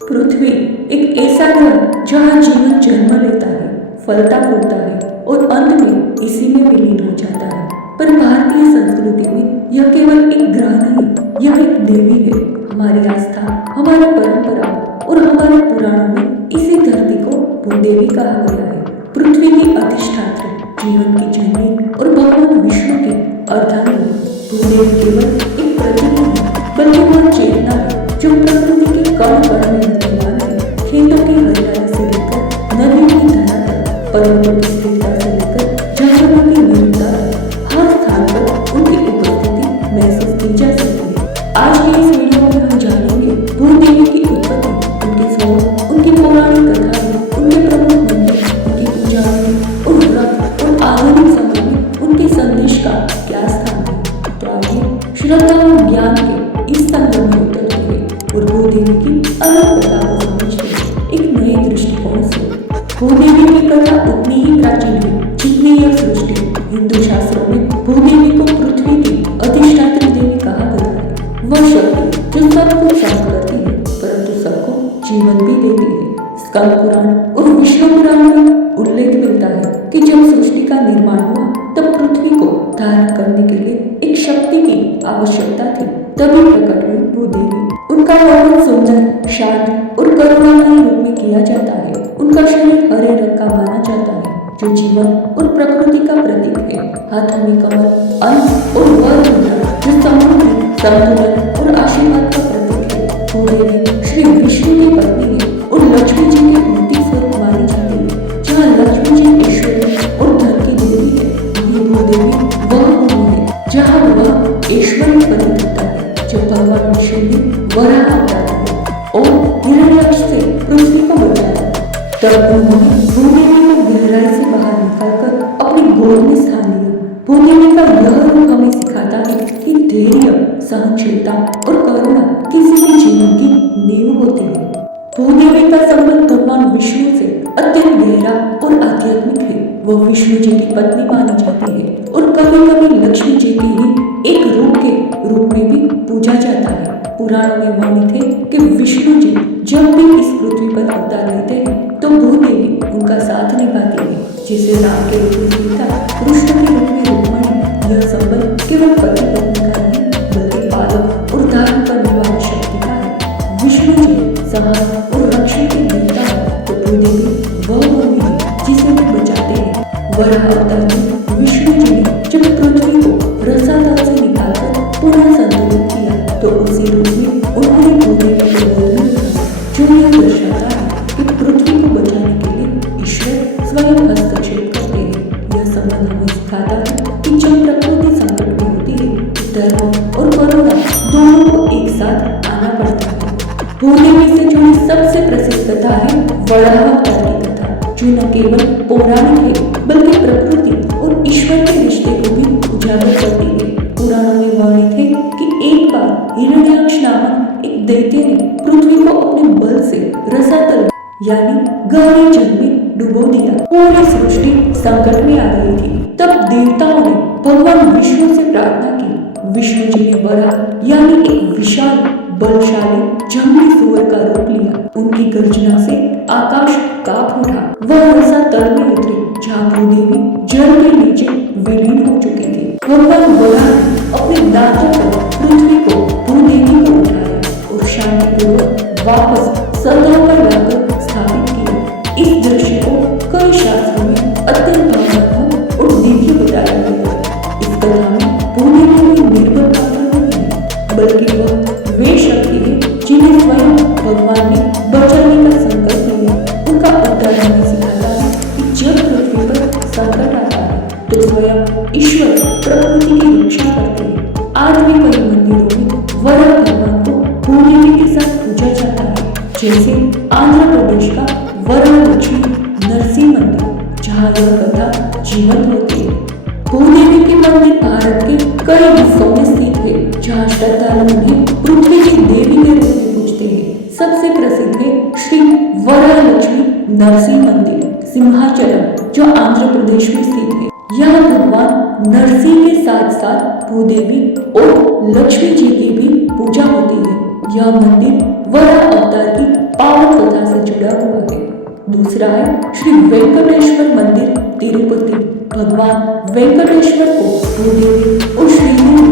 पृथ्वी एक ऐसा ग्रह जहाँ जीवन जन्म लेता है, फलता फूलता है और अंत में इसी में विलीन हो जाता है। पर भारतीय संस्कृति में यह केवल एक ग्रह नहीं, यह एक देवी है। हमारी आस्था, हमारी परंपरा और हमारे पुराणों में इसी धरती को भूदेवी कहा गया है। पृथ्वी की अधिष्ठात्री, जीवन की जननी और भगवान विष्णु की अर्धांगिनी भूदेवी केवल एक प्रतीक नहीं, बल्कि वह चेतना है जो प्रकृति के कण कण में विद्यमान है। खेतों की हरियाली से लेकर नदियों की धारा तक, पर्वतों की स्थिरता से लेकर जंगलों की विविधता तक, हर स्थान पर उनकी उपस्थिति महसूस की जा सकती है। आज के इस वीडियो में हम जानेंगे भूदेवी की उत्पत्ति, उनके स्वरूप, उनकी पौराणिक कथाएं, उनके प्रमुख मंदिर, उनकी पूजाएं और व्रत और आधुनिक समय में उनके संदेश का क्या स्थान है। तो आइए श्रद्धा और ज्ञान के इस संगम में उतरते हुए और भूदेवी की अलग कथा को समझते हैं एक नए दृष्टिकोण से। भूदेवी की कथा उतनी ही प्राचीन है जितनी यह सृष्टि। हिंदू शास्त्रों में भूदेवी को पृथ्वी की अधिष्ठात्री देवी कहा गया है। वह शक्ति जो सब कुछ शांत करती है परंतु सबको जीवन भी देती है। स्कंद पुराण और विष्णु पुराण में उल्लेख मिलता है कि जब सृष्टि का निर्माण हुआ तब पृथ्वी को धारण करने के लिए एक शक्ति की आवश्यकता थी। तभी प्रकट हुई भूदेवी। उनका वर्णन सुंदर, शांत और करुणामयी रूप में किया जाता है। उनका शरीर हरे रंग का माना जाता है जो जीवन और प्रकृति का प्रतीक है। हाथों में कमल, अंश और वर मुद्रा जो समृद्धि, संतुलन और आशीर्वाद का प्रतीक है। भूदेवी श्री विष्णु की पत्नी है और लक्ष्मी जी के उल्टी स्वरूप मानी जाती है। जहाँ लक्ष्मी जी ऐश्वर्य और धन की देवी है, वहीं भूदेवी वह भूमि है जहाँ वह ऐश्वर्य प्रतीत होता है। जब भगवान विष्णु ने वराह अवतार लिया और हिरण्याक्ष से पृथ्वी को बचाया, तब उन्होंने भूदेवी को गहराई से बाहर निकालकर अपनी गोद में स्थान लिया। भूदेवी का यह रूप हमें सिखाता है कि धैर्य, सहनशीलता और करुणा किसी भी जीवन की नींव होती है। भूदेवी का संबंध भगवान विष्णु से अत्यंत गहरा और आध्यात्मिक है। वह विष्णु जी की पत्नी मानी जाती है और कभी कभी लक्ष्मी जी की ही एक रूप के रूप में भी पूजा जाता है। पुराणों में वर्णित है कि विष्णु जी जब भी इस पृथ्वी पर अवतार लेते हैं तो भूदेवी उनका साथ निभाती है। जैसे राम के रूप में सीता, कृष्ण के रूप में रुक्मिणी। यह संबंध केवल पति पत्नी का नहीं बल्कि पालक और धारण करने वाली शक्ति का है। विष्णु जी साहस और रक्षण की देवता है तो भूदेवी वह भूमि है जिसे वे बचाते हैं। वराह अवतार में विष्णु जी ने जब पृथ्वी को रसातल से निकालकर पुनः संतुलित किया तो उसी रूप में उन्होंने भूदेवी को गोद में रखा, जो यह दर्शाता है कि पृथ्वी को बचाने के लिए ईश्वर स्वयं हस्तक्षेप करते हैं। यह संबंध हमें सिखाता है कि जब प्रकृति संकट में होती है, धर्म और करुणा दोनों को एक साथ आना पड़ता है। भूदेवी से जुड़ी सबसे प्रसिद्ध कथा है वराह अवतार की कथा, जो न केवल पौराणिक है बल्कि प्रकृति और ईश्वर के रिश्ते को भी उजागर करती है। पुराणों में वर्णित है कि एक बार हिरण्याक्ष नामक एक दैत्य ने पृथ्वी को अपने बल से रसातल यानी गहरे जल में डुबो दिया। पूरी सृष्टि संकट में आ गई थी। तब देवताओं ने भगवान विष्णु से प्रार्थना की। विष्णु जी ने वराह यानी एक विशाल बलशाली जंगली सुअर का रूप लिया। उनकी गर्जना से आकाश कांप उठा। वह रसातल में उतरी जहाँ भूदेवी जल के नीचे विलीन हो चुकी थी। भगवान वराह ने अपने दांतों पर पृथ्वी को, भूदेवी को उठाया और शांतिपूर्वक वापस सतह पर लाकर स्थापित किया। इस दृश्य को कई शास्त्रों में अत्यंत भावनात्मक और दिव्य बताया गया है। इस कथा में भूदेवी में निर्बल पात्र नहीं है बल्कि वह वे शक्ति है जिन्हें स्वयं भगवान ने बचाने का संकल्प लिया। उनका उद्धार हमें सिखाता है कि जब पृथ्वी पर संकट आता है तो स्वयं ईश्वर प्रकृति की रक्षा करते हैं। आज भी कई मंदिरों में वराह भगवान को भूदेवी के साथ पूजा जाता है, जैसे आंध्र प्रदेश का वराह लक्ष्मी नरसिंह मंदिर, जहाँ यह कथा जीवंत होती है। भूदेवी के मंदिर भारत के कई हिस्सों में स्थित है, जहाँ श्रद्धालु उन्हें पृथ्वी की देवी के रूप में पूजते हैं। सबसे प्रसिद्ध है श्री वराह लक्ष्मी नरसिंह मंदिर सिंहाचलम, जो आंध्र प्रदेश में स्थित है। यह भगवान नरसिंह के साथ साथ भूदेवी और लक्ष्मी जी की भी पूजा होती है। यह मंदिर वराह अवतार की पावन दूसरा है श्री वेंकटेश्वर मंदिर तिरुपति। भगवान वेंकटेश्वर को भूदेवी और श्रीदेवी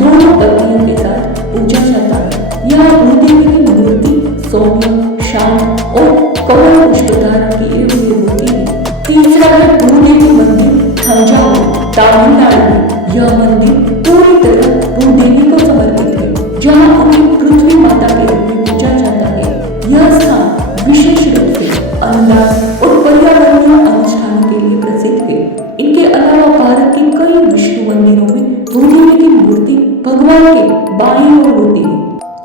दोनों पत्नियों के साथ पूजा जाता है। यहाँ भूदेवी की मूर्ति सौम्य, शांत और कमल पुष्प धारण किए हुए होती है। तीसरा है भूदेवी मंदिर तंजावुर, तमिलनाडु में। यह मंदिर पूरी तरह भूदेवी को समर्पित है, जहाँ उन्हें पृथ्वी माता के रूप में पूजा जाता है। यह स्थान विशेष रूप से अन्नदान और पर्यावरणीय अनुष्ठानों के लिए प्रसिद्ध है। इनके अलावा भारत के कई विष्णु मंदिरों में भूदेवी की मूर्ति भगवान के बाईं ओर होती है,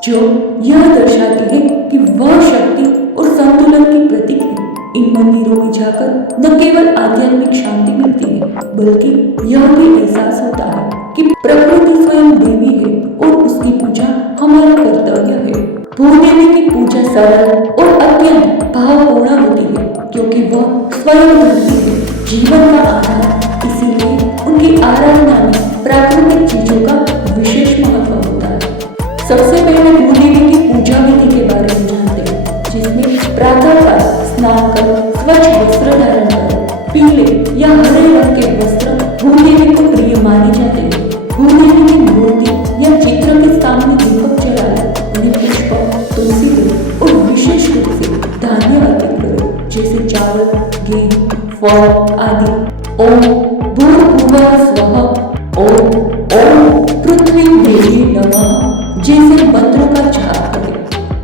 जो यह दर्शाती है कि वह शक्ति और संतुलन की प्रतीक है। इन मंदिरों में जाकर न केवल आध्यात्मिक शांति मिलती है, बल्कि यह भी एहसास होता है कि प्रकृति स्वयं देवी है और उसकी पूजा हमारा कर्तव्य है। भूदेवी की पूजा सरल और अत्यंत भावपूर्ण होती है, क्योंकि वह स्वयं धरती है, जीवन का आधार। इसीलिए उनकी आराधना में प्राकृतिक चीजों का विशेष महत्व होता है। सबसे पहले भूदेवी की पूजा विधि के बारे में जानते हैं, जिसमें प्रातःकाल स्नान कर स्वच्छ वस्त्र धारण कर पीले या हरे रंग के वस्त्र भूदेवी को प्रिय माने जाते हैं। भूदेवी की मूर्ति या चित्र के सामने दीपक जलाए, उन्हें पुष्प, तुलसी दो और विशेष रूप से धान्य अर्पित करो, जैसे चावल, गेहूं, फल आदि। ओम भूर्भुवः स्वः, ओम पृथ्वी देवी नमः जैसे मंत्रों का जाप करें।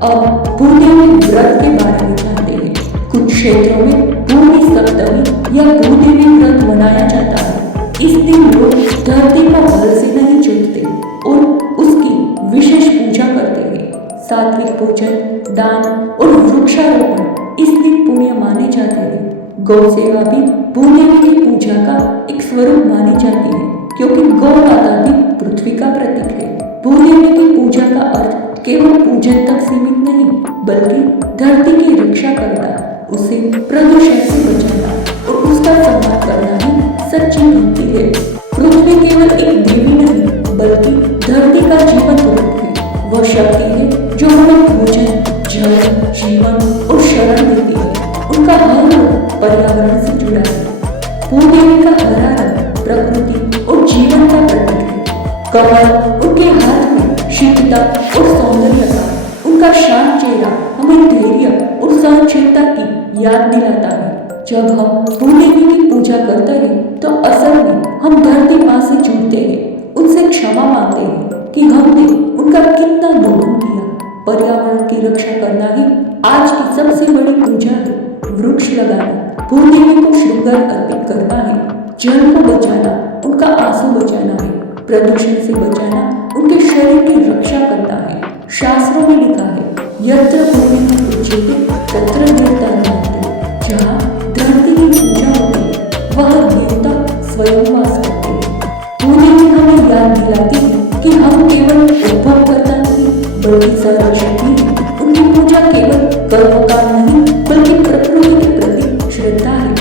अब भूदेवी व्रत के बारे में जानते हैं। कुछ क्षेत्रों में भूमि सप्तमी या भूदेवी व्रत मनाया जाता है। इस दिन लोग धरती को हल से नहीं जोतते और उसकी विशेष पूजा करते हैं। सात्विक भोजन, दान और वृक्षारोपण इस दिन पुण्य माने जाते हैं। गौ सेवा भी भूदेवी की पूजा का एक स्वरूप मानी जाती है, क्योंकि गौ माता भी पृथ्वी का प्रतीक है। भूदेवी की पूजा का अर्थ केवल पूजन तक सीमित नहीं, बल्कि धरती की रक्षा करना, उसे प्रदूषण से बचाना और उसका सम्मान करना ही सच्ची भक्ति है। पृथ्वी केवल एक देवी नहीं, बल्कि धरती का जीवन रूप है। वह शक्ति है जो हमें भोजन, जल, जीवन और शरण देती है। उनका हर रूप पर्यावरण से जुड़ा है। भूदेवी का हरा रंग प्रकृति और जीवन का प्रतीक है। कमल उनके हाथ में शीतलता और सौंदर्य का, उनका शांत चेहरा हमें धैर्य और सहनशीलता की याद दिलाता है। जब हम भूदेवी की पूजा करते हैं तो असल में हम धरती माँ से जुड़ते हैं, उनसे क्षमा मांगते हैं कि हमने उनका कितना दोहन किया। पर्यावरण की रक्षा करना ही आज की सबसे बड़ी पूजा है। वृक्ष लगाना भूदेवी को श्रृंगार अर्पित करना है। जल को बचाना उनका आंसू बचाना है। प्रदूषण से बचाना उनके शरीर की रक्षा करना है। शास्त्रों में लिखा है, यत्र भूमिः पूज्यते तत्र देवताः रमन्ते। जहाँ धरती की पूजा होती है, वह देवता स्वयं वास करते हैं। भूदेवी हमें याद दिलाती है कि हम केवल उपभोक्ता नहीं, बल्कि संरक्षक भी हैं। उनकी पूजा केवल कर्मकांड नहीं, बल्कि प्रकृति के प्रति श्रद्धा है।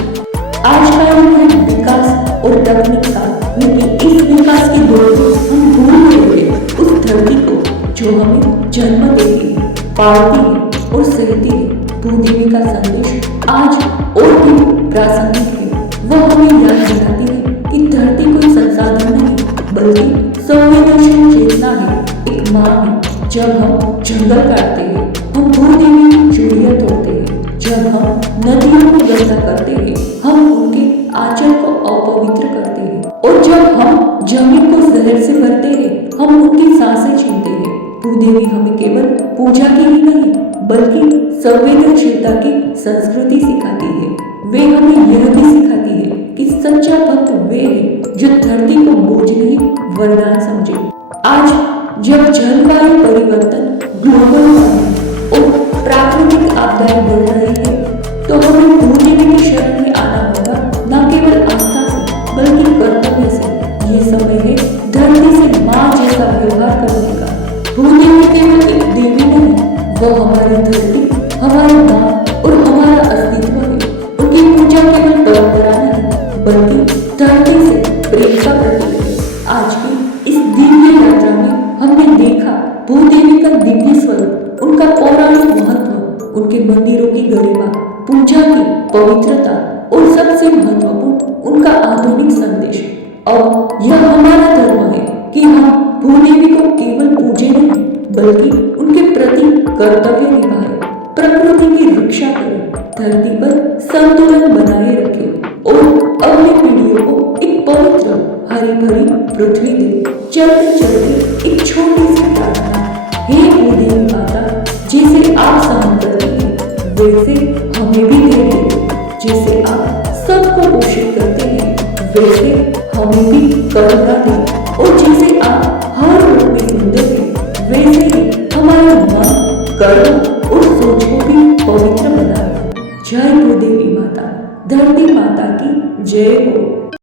आज का युग है विकास और तकनीक का, लेकिन इस विकास की दौड़ में हम भूल गए हैं उस धरती को जो हमें जन्म देती है, पालती है और सहती है। भूदेवी का संदेश आज और भी प्रासंगिक है। वह हमें याद दिलाती है कि धरती कोई संसाधन नहीं, बल्कि संवेदनशील चेतना है, एक माँ है। जब हम जंगल काटते हैं, हम भूदेवी की चूड़ियां तोड़ते हैं। जब हम नदियों को गंदा करते हैं, हम उनके आंचल को अपवित्र करते हैं। और जब हम जमीन को जहर से भरते हैं, हम उनकी सांसें छीनते हैं। भूदेवी हमें केवल पूजा की ही नहीं, बल्कि संवेदनशीलता की संस्कृति सिखाती है। वे हमें यह भी सिखाती है कि सच्चा भक्त वे है जो धरती को बोझ नहीं, वरदान समझे। आज जब जलवायु परिवर्तन, ग्लोबल वार्मिंग और प्राकृतिक आपदाएं बढ़ रही है, तो हमें भूदेवी की शरण में आना होगा, न केवल आस्था से बल्कि कर्तव्य से। ये समय है धरती से माँ जैसा व्यवहार करने का। भूदेवी केवल एक देवी नहीं, वह हमारी धरती, हमारी माँ और हमारा अस्तित्व है। उनकी पूजा केवल परंपरा नहीं, बल्कि धरती से प्रेम का प्रतीक है। आज की इस दिव्य यात्रा में हमने देखा भूदेवी का दिव्य स्वरूप, उनका पौराणिक महत्व, उनके मंदिरों की गरिमा पूजा की पवित्रता और सबसे महत्वपूर्ण उनका आधुनिक संदेश। अब यह हमारा धर्म है कि हम भूदेवी को केवल पूजे नहीं बल्कि उनके प्रति कर्तव्य निभाएं, प्रकृति की रक्षा करें, धरती पर संतुलन बनाए रखें और अगली पीढ़ियों को एक पवित्र हरी भरी पृथ्वी दे। चलते चलते एक छोटी सी प्रार्थना। हे भूदेवी माता, जैसे आप सहन करती हैं वैसे हमें भी दे दो। जैसे आप सबको पोषित करते हैं वैसे हमें भी करुणा दें। और जैसे आप हर रूप में सुंदर हैं वैसे ही हमारा मन कर्म